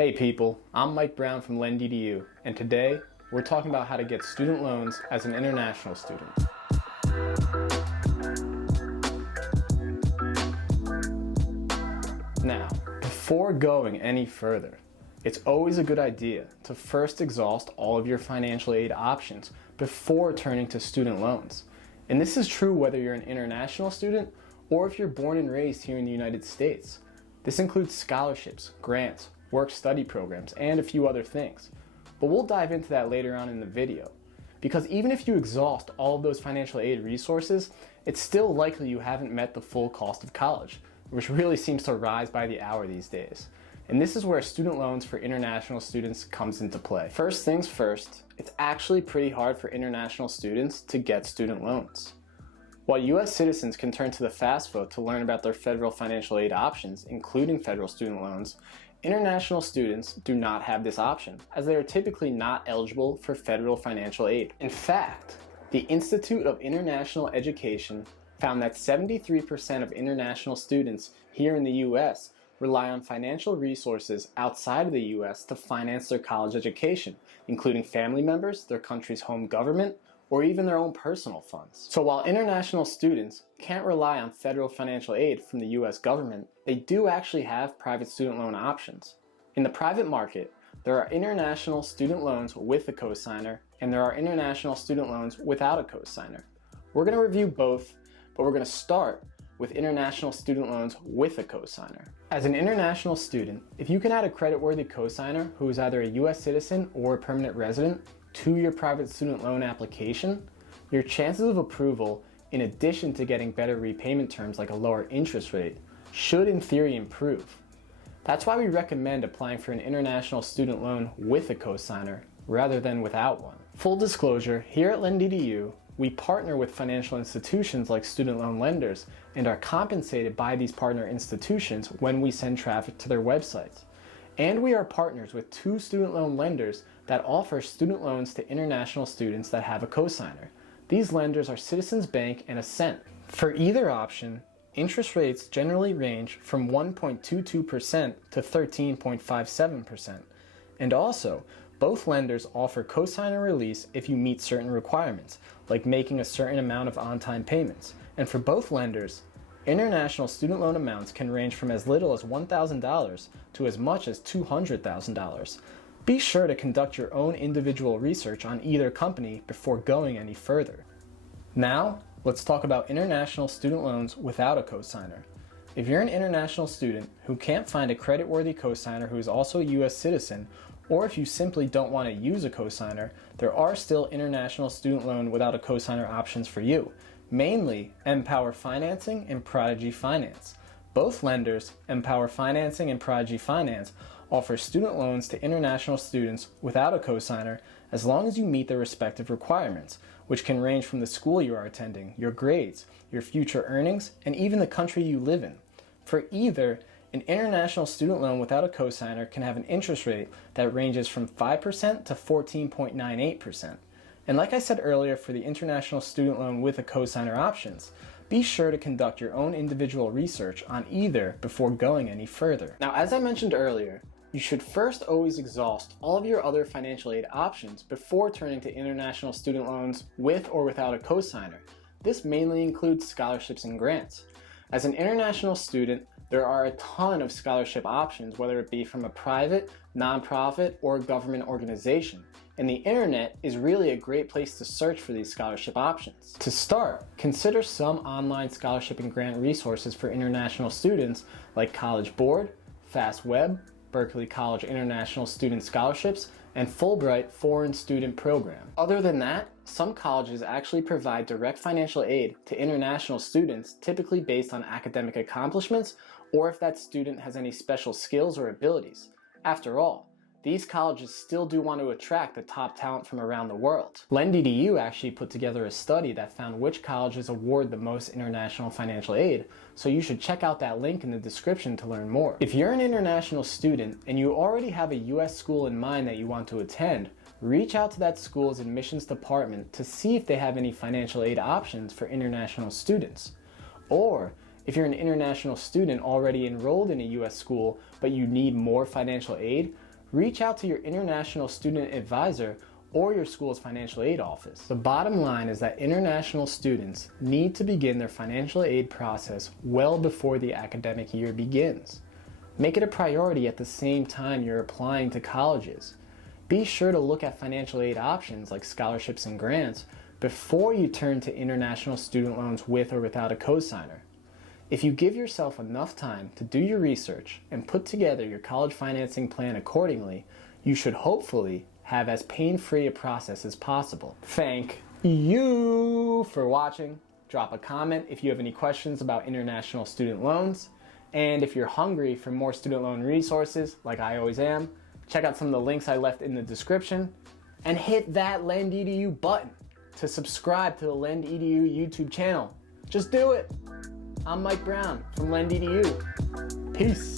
Hey people, I'm Mike Brown from LendEDU, and today we're talking about how to get student loans as an international student. Now, before going any further, it's always a good idea to first exhaust all of your financial aid options before turning to student loans. And this is true whether you're an international student or if you're born and raised here in the United States. This includes scholarships, grants, work-study programs, and a few other things. But we'll dive into that later on in the video. Because even if you exhaust all of those financial aid resources, it's still likely you haven't met the full cost of college, which really seems to rise by the hour these days. And this is where student loans for international students comes into play. First things first, it's actually pretty hard for international students to get student loans. While US citizens can turn to the FAFSA to learn about their federal financial aid options, including federal student loans, international students do not have this option, as they are typically not eligible for federal financial aid. In fact, the Institute of International Education found that 73% of international students here in the US rely on financial resources outside of the US to finance their college education, including family members, their country's home government, or even their own personal funds. So while international students can't rely on federal financial aid from the US government, they do actually have private student loan options. In the private market, there are international student loans with a cosigner, and there are international student loans without a cosigner. We're going to review both, but we're going to start with international student loans with a cosigner. As an international student, if you can add a creditworthy cosigner who is either a US citizen or a permanent resident to your private student loan application, your chances of approval, in addition to getting better repayment terms like a lower interest rate, should in theory improve. That's why we recommend applying for an international student loan with a cosigner rather than without one. Full disclosure, here at LendEDU, we partner with financial institutions like student loan lenders and are compensated by these partner institutions when we send traffic to their websites. And we are partners with 2 student loan lenders that offer student loans to international students that have a cosigner. These lenders are Citizens Bank and Ascent. For either option, interest rates generally range from 1.22% to 13.57%. And also, both lenders offer cosigner release if you meet certain requirements, like making a certain amount of on-time payments. And for both lenders, international student loan amounts can range from as little as $1,000 to as much as $200,000. Be sure to conduct your own individual research on either company before going any further. Now, let's talk about international student loans without a cosigner. If you're an international student who can't find a creditworthy cosigner who is also a US citizen, or if you simply don't want to use a cosigner, there are still international student loan without a cosigner options for you, mainly Empower Financing and Prodigy Finance. Both lenders, Empower Financing and Prodigy Finance, offer student loans to international students without a cosigner as long as you meet their respective requirements, which can range from the school you are attending, your grades, your future earnings, and even the country you live in. For either, an international student loan without a cosigner can have an interest rate that ranges from 5% to 14.98%. And like I said earlier, for the international student loan with a cosigner options, be sure to conduct your own individual research on either before going any further. Now, as I mentioned earlier, you should first always exhaust all of your other financial aid options before turning to international student loans with or without a cosigner. This mainly includes scholarships and grants. As an international student, there are a ton of scholarship options, whether it be from a private, nonprofit, or government organization. And the internet is really a great place to search for these scholarship options. To start, consider some online scholarship and grant resources for international students like College Board, FastWeb, Berkeley College International Student Scholarships, and Fulbright Foreign Student Program. Other than that, some colleges actually provide direct financial aid to international students, typically based on academic accomplishments or if that student has any special skills or abilities. After all, these colleges still do want to attract the top talent from around the world. LendEDU actually put together a study that found which colleges award the most international financial aid, so you should check out that link in the description to learn more. If you're an international student and you already have a US school in mind that you want to attend, reach out to that school's admissions department to see if they have any financial aid options for international students. Or, if you're an international student already enrolled in a US school but you need more financial aid, reach out to your international student advisor or your school's financial aid office. The bottom line is that international students need to begin their financial aid process well before the academic year begins. Make it a priority at the same time you're applying to colleges. Be sure to look at financial aid options like scholarships and grants before you turn to international student loans with or without a cosigner. If you give yourself enough time to do your research and put together your college financing plan accordingly, you should hopefully have as pain-free a process as possible. Thank you for watching. Drop a comment if you have any questions about international student loans. And if you're hungry for more student loan resources, like I always am, check out some of the links I left in the description and hit that LendEDU button to subscribe to the LendEDU YouTube channel. Just do it. I'm Mike Brown from LendEDU. Peace.